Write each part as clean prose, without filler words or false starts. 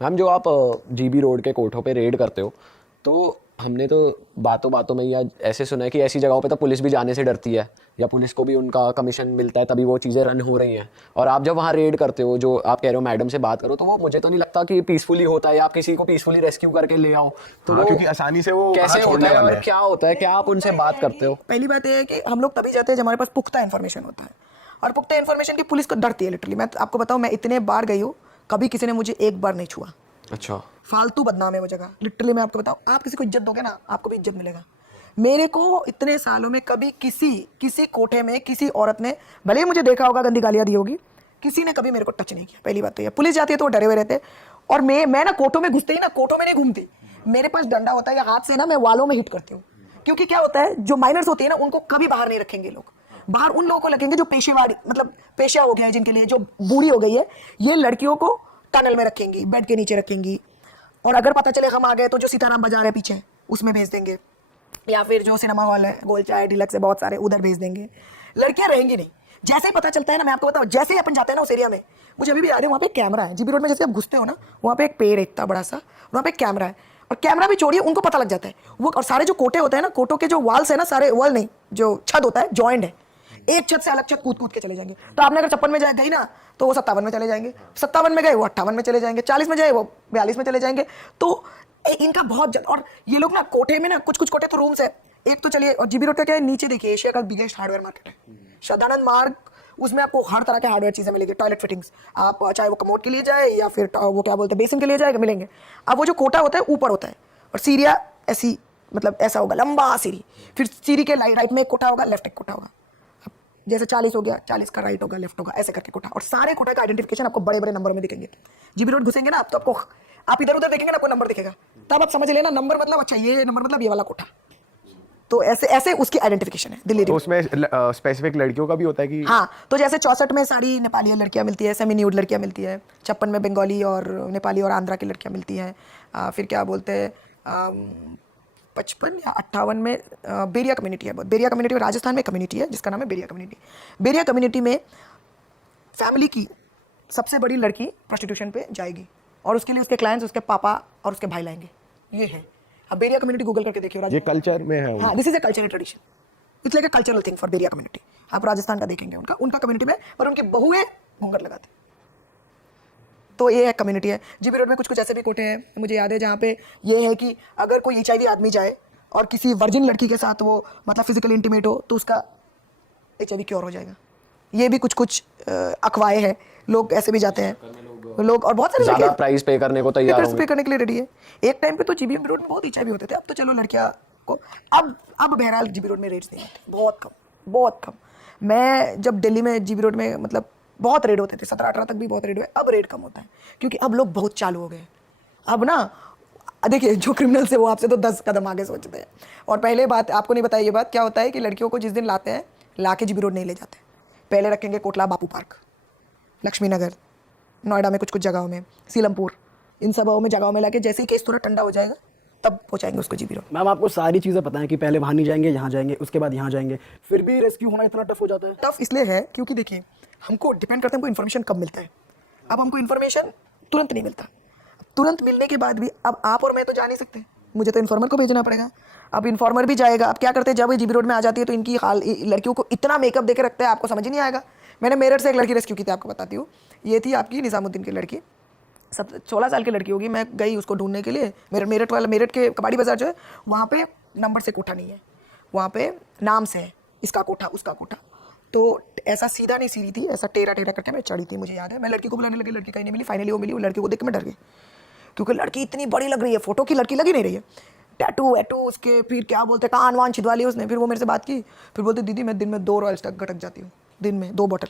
Ma'am जो आप GB road के कोठों पे रेड करते हो, तो हमने तो बातों बातों में या ऐसे सुना है कि ऐसी जगहों पे तो पुलिस भी जाने से डरती है, या पुलिस को भी उनका कमीशन मिलता है तभी वो चीज़ें रन हो रही हैं। और आप जब वहाँ रेड करते हो, जो आप कह रहे हो मैडम से बात करो, तो वो मुझे तो नहीं लगता कि पीसफुली होता है, या आप किसी को पीसफुली रेस्क्यू करके ले आओ तो हाँ, वो क्योंकि आसानी से वो कैसे कहाँ होता छोड़ने है वाले और हैं। क्या होता है, क्या आप उनसे बात करते हो? पहली बात यह है कि हम लोग तभी जाते हैं जब हमारे पास पुख्ता इन्फॉर्मेशन होता है, और पुख्ता इन्फॉर्मेशन की पुलिस को डरती है लिटरली। मैं आपको बताऊं, मैं इतने बार गई हूँ, कभी किसी ने मुझे एक बार नहीं छुआ। अच्छा। फालतू बदनाम है वो जगह लिटरली। मैं आपको बताऊं, आप किसी को इज्जत दोगे ना, आपको भी इज्जत मिलेगा। मेरे को इतने सालों में कभी किसी कोठे में किसी औरत ने, भले ही मुझे देखा होगा, गंदी गालियां दी होगी, किसी ने कभी मेरे को टच नहीं किया। पहली बात तो ये, पुलिस जाती है तो वो डरे हुए रहते हैं। और मैं ना कोठों में घुसते ही ना, कोठों में नहीं घूमती, मेरे पास डंडा होता है या हाथ से ना मैं वालों में हिट करती हूँ। क्योंकि क्या होता है, जो माइनर्स होती है ना, उनको कभी बाहर नहीं रखेंगे लोग। बाहर उन लोगों को रखेंगे जो पेशेवारी, मतलब पेशा हो गया है जिनके लिए, जो बूढ़ी हो गई है। ये लड़कियों को टनल में रखेंगी, बेड के नीचे रखेंगी, और अगर पता चले हम आ गए तो जो सीताराम बाजार है पीछे उसमें भेज देंगे, या फिर जो सिनेमा हॉल है, गोल चाय, डिलक्स है, बहुत सारे, उधर भेज देंगे। लड़कियां रहेंगी नहीं। जैसे ही पता चलता है ना, मैं आपको बताऊं, जैसे ही अपन जाते हैं ना उस एरिया में, मुझे अभी भी याद है, वहाँ पे कैमरा है जीबी रोड में। जैसे आप घुसते हो ना, वहाँ पे एक पेड़ है इतना बड़ा सा, वहाँ पे कैमरा है, और कैमरा भी छोड़िए, उनको पता लग जाता है वो। और सारे जो कोटे होते हैं ना, कोटों के जो वाल्स है ना, सारे वॉल नहीं, जो छत होता है जॉइंट है, एक छत से अलग छत कूद कूद के चले जाएंगे। तो आपने अगर 56 में जाए गई ना, तो वो 57 में चले जाएंगे, 57 में गए वो 58 में चले जाएंगे, 40 में जाए वो 42 में चले जाएंगे। तो इनका बहुत और ये लोग ना कोठे में ना, कुछ कुछ कोठे तो रूम्स है, एक तो चलिए। और जीबी रोड का क्या है, नीचे देखिए, एशिया का बिगेस्ट हार्डवेयर मार्केट है, सदानंद मार्ग। उसमें आपको हर तरह के हार्डवेयर चीजें मिलेगी, टॉयलेट फिटिंग्स, आप चाहे वो कमोड के लिए जाए या फिर वो क्या बोलते हैं बेसिन के लिए जाएगा, मिलेंगे। अब वो जो कोटा होता है ऊपर होता है, और सीरिया ऐसी, मतलब ऐसा होगा लंबा सीरी, फिर सीरी के राइट में एक कोठा होगा, लेफ्ट एक कोठा होगा। जैसे 40 हो गया, 40 का राइट होगा, लेफ्ट होगा, ऐसे करके कोठा। और सारे कोठा का आइडेंटिफिकेशन आपको बड़े बड़े नंबर में दिखेंगे। जीबी रोड घुसेंगे ना आप, तो आपको, आप इधर उधर देखेंगे ना, आपको नंबर दिखेगा, तब आप समझ लेना नंबर मतलब, अच्छा ये नंबर मतलब ये वाला कोठा। तो ऐसे ऐसे उसकी आइडेंटिफिकेशन है दिल्ली तो में। उसमें स्पेसिफिक लड़कियों का भी होता है कि हाँ, तो जैसे 64 में सारी नेपाली लड़कियां मिलती है, सेमी न्यूड लड़कियां मिलती है, 56 में बंगाली और नेपाली और आंध्रा की लड़कियां मिलती हैं। फिर क्या बोलते हैं, 55 या 58 में बेरिया कम्युनिटी है। बेरिया कम्युनिटी में, राजस्थान में कम्युनिटी है जिसका नाम है बेरिया कम्युनिटी। बेरिया कम्युनिटी में फैमिली की सबसे बड़ी लड़की प्रोस्टिट्यूशन पे जाएगी, और उसके लिए उसके क्लाइंट्स, उसके पापा और उसके भाई लाएंगे। ये है। अब बेरिया कम्युनिटी गूगल करके देखिए, ये कल्चर में है। हाँ, this is a cultural tradition, it's like a cultural thing for Beria community. आप राजस्थान का देखेंगे, उनका कम्युनिटी में, पर उनकी बहुएं घूंघट लगाती। तो ये एक कम्युनिटी है। जीबी रोड में कुछ कुछ ऐसे भी कोठे हैं, मुझे याद है, जहाँ पे ये है कि अगर कोई HIV आदमी जाए और किसी वर्जिन लड़की के साथ वो मतलब फिजिकली इंटीमेट हो, तो उसका HIV क्योर हो जाएगा। ये भी कुछ कुछ अफवाहें हैं, लोग ऐसे भी जाते हैं लोग, और बहुत सारे ज्यादा प्राइस पे करने को तैयार होंगे। पे करने के लिए रेडी है। एक टाइम पे तो जीबी रोड में बहुत HIV होते थे, अब तो चलो लड़कियां को, अब बहरहाल जीबी रोड में रेट्स नहीं होते, बहुत कम, बहुत कम। मैं जब दिल्ली में जीबी रोड में, मतलब बहुत रेड होते थे, 17-18 तक भी बहुत रेड हुए, अब रेड कम होता है, क्योंकि अब लोग बहुत चालू हो गए। अब ना देखिए, जो क्रिमिनल्स है वो आपसे तो 10 कदम आगे सोचते हैं। और पहले बात आपको नहीं बताई, ये बात क्या होता है कि लड़कियों को जिस दिन लाते हैं, ला के जीबी रोड नहीं ले जाते, पहले रखेंगे कोटला बापू पार्क, लक्ष्मी नगर, नोएडा में कुछ कुछ जगहों में, सीलमपुर, इन सब में जगहों में लाके, जैसे ही केस थोड़ा ठंडा हो जाएगा तब पहुंचाएंगे उसको जीबी रोड। मैम आपको सारी चीज़ें पता है कि पहले वहाँ नहीं जाएंगे, यहाँ जाएंगे, उसके बाद यहाँ जाएंगे, फिर भी रेस्क्यू होना इतना टफ हो जाता है। टफ इसलिए है क्योंकि देखिए, हमको डिपेंड करता है हमको इन्फॉर्मेशन कब मिलता है। अब हमको इन्फॉर्मेशन तुरंत नहीं मिलता, तुरंत मिलने के बाद भी अब आप और मैं तो जा नहीं सकते, मुझे तो इन्फॉर्मर को भेजना पड़ेगा। अब इन्फॉर्मर भी जाएगा, अब क्या करते हैं, जब ये जीबी रोड में आ जाती है तो इनकी हाल, लड़कियों को इतना मेकअप देके रखते हैं, आपको समझ ही नहीं आएगा। मैंने मेरठ से एक लड़की रेस्क्यू की थी, आपको बताती हूँ। ये थी आपकी निजामुद्दीन की लड़की, 16 साल की लड़की होगी। मैं गई उसको ढूंढने के लिए, मेरठ के कबाड़ी बाजार जो है, वहाँ पे नंबर से कोठा नहीं है, वहाँ पे नाम से है, इसका कोठा उसका कोठा। तो ऐसा सीधा नहीं सीढ़ी थी, ऐसा टेढ़ा टेढ़ा करके मैं चढ़ी थी, मुझे याद है। मैं लड़की को बुलाने लगी, लड़की कहीं नहीं मिली, फाइनली वो मिली। वो लड़की को देख के मैं डर गई, क्योंकि लड़की इतनी बड़ी लग रही है, फोटो की लड़की लगी नहीं रही है, टैटू वैटू उसके, फिर क्या बोलते कान वान छिदवा ली उसने। फिर वो मेरे से बात की, फिर बोलती दीदी मैं दिन में 2 रॉयल्स तक गटक जाती हूँ, दिन में 2 बॉटल।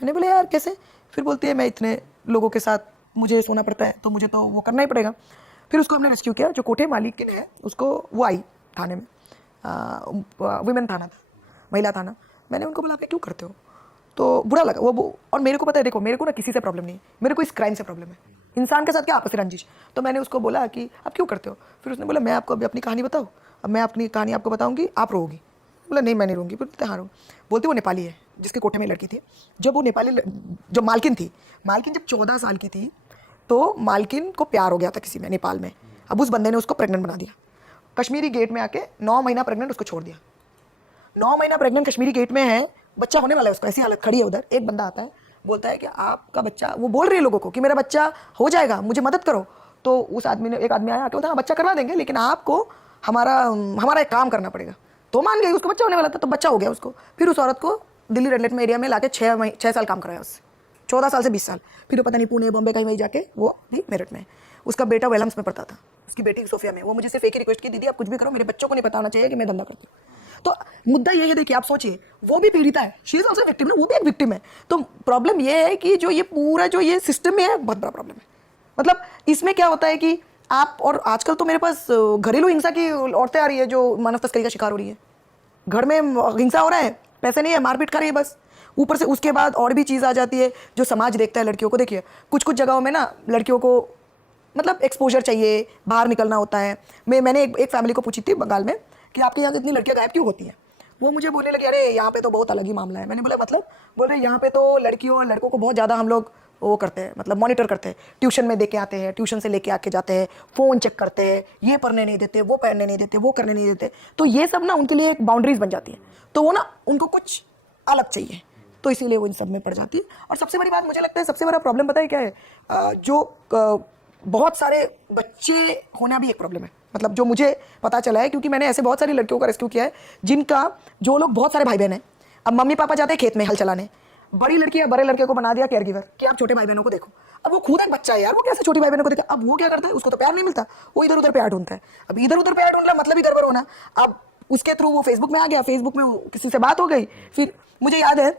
मैंने बोला यार कैसे? फिर बोलती है मैं इतने लोगों के साथ मुझे सोना पड़ता है, तो मुझे तो वो करना ही पड़ेगा। फिर उसको हमने रेस्क्यू किया, जो कोठे मालिक है उसको, वो आई थाने में, वुमेन थाना था, महिला थाना। मैंने उनको बोला कि क्यों करते हो, तो बुरा लगा वो। और मेरे को पता है, देखो मेरे को ना किसी से प्रॉब्लम नहीं, मेरे को इस क्राइम से प्रॉब्लम है, इंसान के साथ क्या आपस में रंजिश। तो मैंने उसको बोला कि आप क्यों करते हो। फिर उसने बोला मैं आपको अभी अपनी कहानी बताऊँ, अब मैं अपनी कहानी आपको बताऊँगी, आप रोगी। बोला नहीं मैं नहीं रहूँगी। बोलते हाँ रो। बोलती वो नेपाली है जिसके कोठे में लड़की थी। जब वो नेपाली जो मालकिन थी, मालकिन जब 14 साल की थी तो मालकिन को प्यार हो गया था किसी में नेपाल में, अब उस बंदे ने उसको प्रेग्नेंट बना दिया। कश्मीरी गेट में आके 9 महीना प्रेग्नेंट उसको छोड़ दिया। 9 महीना प्रेग्नेंट कश्मीरी गेट में है, बच्चा होने वाला है उसको, ऐसी हालत खड़ी है उधर। एक बंदा आता है, बोलता है कि आपका बच्चा, वो बोल रही है लोगों को कि मेरा बच्चा हो जाएगा, मुझे मदद करो। तो उस आदमी ने, एक आदमी आया आके बोलता हाँ बच्चा करवा देंगे, लेकिन आपको हमारा एक काम करना पड़ेगा। तो मान गई, उसको बच्चा होने वाला था, तो बच्चा हो गया उसको। फिर उस औरत को दिल्ली रेड लाइट में एरिया में लाके 6 साल काम कराया उससे, 14 साल से 20 साल। फिर वो पता नहीं पुणे बॉम्बे कहीं वहीं जाके वो भी मेरठ में। उसका बेटा वेलम्स में पढ़ता था, उसकी बेटी सोफिया में। वो मुझे सिर्फ एक ही रिक्वेस्ट की, दीदी आप कुछ भी करो, मेरे बच्चों को नहीं पता होना चाहिए कि मैं धंधा करती हूँ। तो मुद्दा ये है, देखिए आप सोचिए, वो भी पीड़िता है, शी इज ऑल्सो विक्टिम ना, वो भी एक विक्टिम है। तो प्रॉब्लम ये है कि जो ये पूरा जो ये सिस्टम है, बहुत बड़ा प्रॉब्लम है। मतलब इसमें क्या होता है कि आप, और आजकल तो मेरे पास घरेलू हिंसा की औरतें आ रही है जो मानव तस्करी का शिकार हो रही है। घर में हिंसा हो रहा है, पैसे नहीं है, मारपीट कर रही है बस। ऊपर से उसके बाद और भी चीज़ आ जाती है जो समाज देखता है लड़कियों को। देखिए कुछ जगहों में ना लड़कियों को मतलब एक्सपोजर चाहिए, बाहर निकलना होता है। मैंने एक फैमिली को पूछी थी बंगाल में कि आपके यहाँ इतनी लड़कियाँ गायब क्यों होती हैं। वो मुझे बोलने लगे, अरे यहाँ पे तो बहुत अलग ही मामला है। मैंने बोला मतलब? बोल रहे यहाँ पे तो लड़कियों और लड़कों को बहुत ज़्यादा हम लोग वो करते हैं, मतलब मॉनिटर करते हैं। ट्यूशन में दे के आते हैं, ट्यूशन से लेके आके जाते हैं, फ़ोन चेक करते हैं, ये पढ़ने नहीं देते, वो पढ़ने नहीं देते, वो करने नहीं देते। तो ये सब ना उनके लिए एक बाउंड्रीज बन जाती है। तो वो ना उनको कुछ अलग चाहिए, तो इसीलिए वो इन सब में पड़ जाती है। और सबसे बड़ी बात मुझे लगता है, सबसे बड़ा प्रॉब्लम पता है क्या है? बहुत सारे बच्चे होना भी एक प्रॉब्लम है। मतलब जो मुझे पता चला है, क्योंकि मैंने ऐसे बहुत सारी लड़कियों का रेस्क्यू किया है जिनका, जो लोग बहुत सारे भाई बहन हैं, अब मम्मी पापा जाते हैं खेत में हल चलाने, बड़ी लड़की या बड़े लड़के को बना दिया केयर गिवर कि आप छोटे भाई बहनों को देखो। अब वो खुद एक बच्चा है यार, वो कैसे छोटे भाई बहनों को देखा? अब वो क्या करता है, उसको तो प्यार नहीं मिलता, वो इधर उधर प्यार ढूंढता है। अब इधर उधर प्यार ढूंढना मतलब ही गड़बड़ होना। अब उसके थ्रू वो फेसबुक में आ गया, फेसबुक में किसी से बात हो गई। फिर मुझे याद है,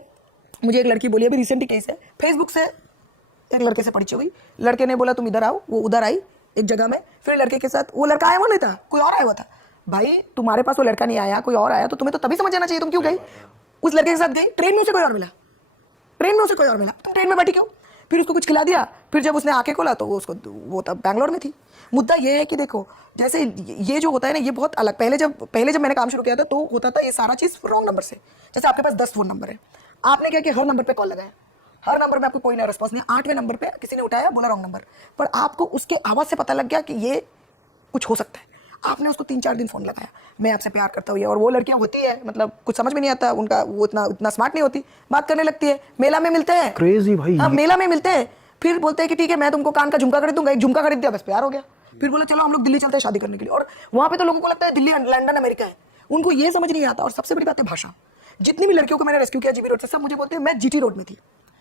मुझे एक लड़की बोली, अभी रिसेंट ही केस है, फेसबुक से एक लड़के से परिचय हुई। लड़के ने बोला तुम इधर आओ, वो उधर आई एक जगह में। फिर लड़के के साथ, वो लड़का आया वो नहीं था, कोई और आया हुआ था। भाई तुम्हारे पास वो लड़का नहीं आया, कोई और आया, तो तुम्हें तो तभी समझ आना चाहिए तुम क्यों गई। उस लड़के के साथ गई, ट्रेन में उसे कोई और मिला, ट्रेन में उसे कोई और मिला, तुम ट्रेन में बैठी क्यों? फिर उसको कुछ खिला दिया। फिर जब उसने आके खोला तो वो तब बैंगलोर में थी। मुद्दा ये है कि देखो, जैसे ये जो होता है ना, ये बहुत अलग। पहले जब मैंने काम शुरू किया था तो होता था ये सारा चीज़ रॉन्ग नंबर से। जैसे आपके पास 10 फ़ोन नंबर है, आपने क्या किया, हर नंबर पे कॉल लगाया, हर नंबर में आपको कोई ना रिस्पॉन्स नहीं। 8वें नंबर पे किसी ने उठाया, बोला रॉन्ग नंबर, पर आपको उसके आवाज़ से पता लग गया कि ये कुछ हो सकता है। आपने उसको 3-4 दिन फ़ोन लगाया, मैं आपसे प्यार करता हूँ ये। और वो लड़कियाँ होती है, मतलब कुछ समझ में नहीं आता उनका, वो इतना स्मार्ट नहीं होती, बात करने लगती है। मेला में मिलते हैं, क्रेजी भाई। हाँ मेला में मिलते हैं, फिर बोलते हैं कि ठीक है मैं तुमको कान का झुमका खरीद दूंगा। एक झुमका खरीद दिया, बस प्यार हो गया। फिर बोला चलो हम लोग दिल्ली चलते हैं शादी करने के लिए। और वहाँ पे तो लोगों को लगता है दिल्ली लंदन अमेरिका है, उनको ये समझ नहीं आता। और सबसे बड़ी बात है भाषा। जितनी भी लड़कियों को मैंने रेस्क्यू किया जीबी रोड से, सब मुझे बोलते हैं मैं जीटी रोड में थी,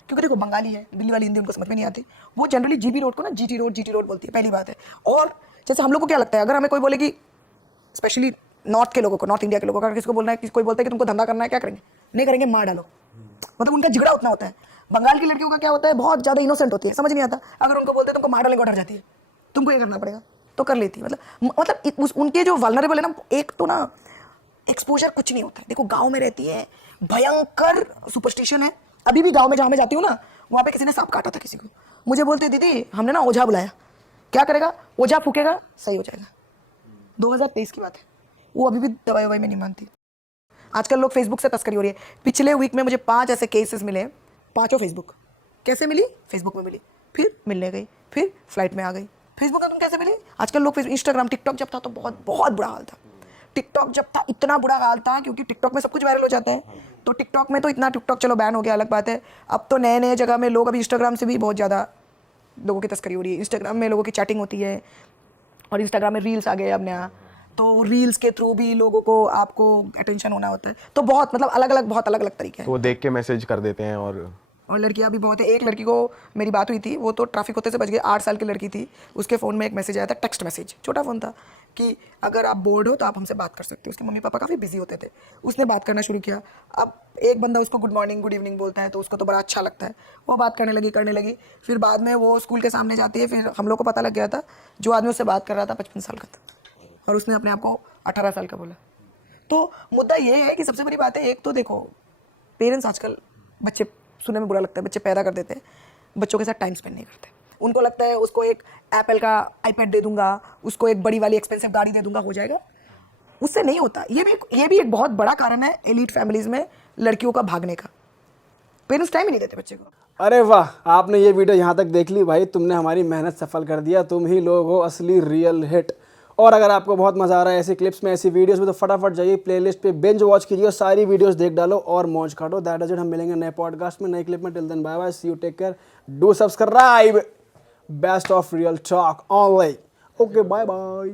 क्योंकि देखो बंगाली है, दिल्ली वाली हिंदी उनको समझ में नहीं आती। वो जनरली जीबी रोड को ना जीटी रोड बोलती है, पहली बात है। और जैसे हम लोग को क्या लगता है, अगर हमें कोई बोले कि, स्पेशली नॉर्थ के लोगों को, नॉर्थ इंडिया के लोगों को, अगर किसी को बोलना है, कोई बोलता है कि तुमको धंधा करना है, क्या करेंगे? नहीं करेंगे, मार डालो। मतलब उनका झगड़ा उतना होता है। बंगाल की लड़कियों का क्या होता है, बहुत ज़्यादा इनोसेंट होती है, समझ नहीं आता। अगर उनको बोलते हैं तुमको मार डालेंगे, डर जाती है, तुमको ये करना पड़ेगा, तो कर लेती है। मतलब उनके जो वल्नरेबल है ना, एक तो ना एक्सपोजर कुछ नहीं होता है। देखो गाँव में रहती है, भयंकर सुपरस्टिशन है। अभी भी गाँव में जहाँ मैं जाती हूँ ना, वहाँ पे किसी ने सांप काटा था किसी को, मुझे बोलते दीदी हमने ना ओझा बुलाया। क्या करेगा? ओझा फूकेगा, सही हो जाएगा। 2023 की बात है। वो अभी भी दवाई में नहीं मानती। आजकल लोग फेसबुक से तस्करी हो रही है। पिछले वीक में मुझे 5 ऐसे केसेस मिले, 5 फेसबुक। कैसे मिली? फेसबुक में मिली, फिर मिलने गई, फिर फ्लाइट में आ गई। फेसबुक में तुम कैसे मिली? आजकल लोग इंस्टाग्राम, टिकटॉक जब था तो बहुत बहुत बुरा हाल था। टिकटॉक जब था इतना बुरा हाल था, क्योंकि टिकटॉक में सब कुछ वायरल हो जाता है। तो टिकटॉक में तो इतना, टिकटॉक चलो बैन हो गया अलग बात है। अब तो नए जगह में लोग, अभी इंस्टाग्राम से भी बहुत ज़्यादा लोगों की तस्करी हो रही है। इंस्टाग्राम में लोगों की चैटिंग होती है, और इंस्टाग्राम में रील्स आ गए अब नया, तो रील्स के थ्रू भी लोगों को, आपको अटेंशन होना होता है। तो बहुत मतलब बहुत अलग अलग तरीके हैं। तो वो देख के मैसेज कर देते हैं। और लड़कियां भी बहुत है। एक लड़की को मेरी बात हुई थी, वो तो ट्रैफिक होते से बच गई। 8 साल की लड़की थी, उसके फ़ोन में एक मैसेज आया था, टेक्स्ट मैसेज, छोटा फ़ोन था, कि अगर आप बोर्ड हो तो आप हमसे बात कर सकते हो। उसके मम्मी पापा काफ़ी बिजी होते थे, उसने बात करना शुरू किया। अब एक बंदा उसको गुड मॉर्निंग गुड इवनिंग बोलता है, तो उसको तो बड़ा अच्छा लगता है, वो बात करने लगी। फिर बाद में वो स्कूल के सामने जाती है। फिर हम लोग को पता लग गया था जो आदमी उससे बात कर रहा था 55 साल का था, और उसने अपने आप को 18 साल का बोला। तो मुद्दा ये है कि सबसे बड़ी बात है, एक तो देखो पेरेंट्स आजकल, बच्चे सुनने में बुरा लगता है, बच्चे पैदा कर देते हैं, बच्चों के साथ टाइम स्पेंड नहीं करते। उनको लगता है उसको एक एप्पल का आईपैड दे दूंगा, उसको एक बड़ी वाली एक्सपेंसिव गाड़ी दे दूंगा, हो जाएगा। उससे नहीं होता। ये भी एक बहुत बड़ा कारण है एलीट फैमिलीज में लड़कियों का भागने का। पेरेंट्स टाइम ही नहीं देते बच्चे को। अरे वाह, आपने ये वीडियो यहाँ तक देख ली भाई, तुमने हमारी मेहनत सफल कर दिया। तुम ही लोग हो असली रियल हिट। और अगर आपको बहुत मज़ा आ रहा है ऐसी क्लिप्स में, ऐसी वीडियोस में, तो फटाफट जाइए प्लेलिस्ट पे बिंज वॉच कीजिए और सारी वीडियोस देख डालो और मौज काटो। That is it. हम मिलेंगे नए पॉडकास्ट में, नई क्लिप में। Till then bye bye, see you, take care, do subscribe. Best of real talk online. Okay, bye bye.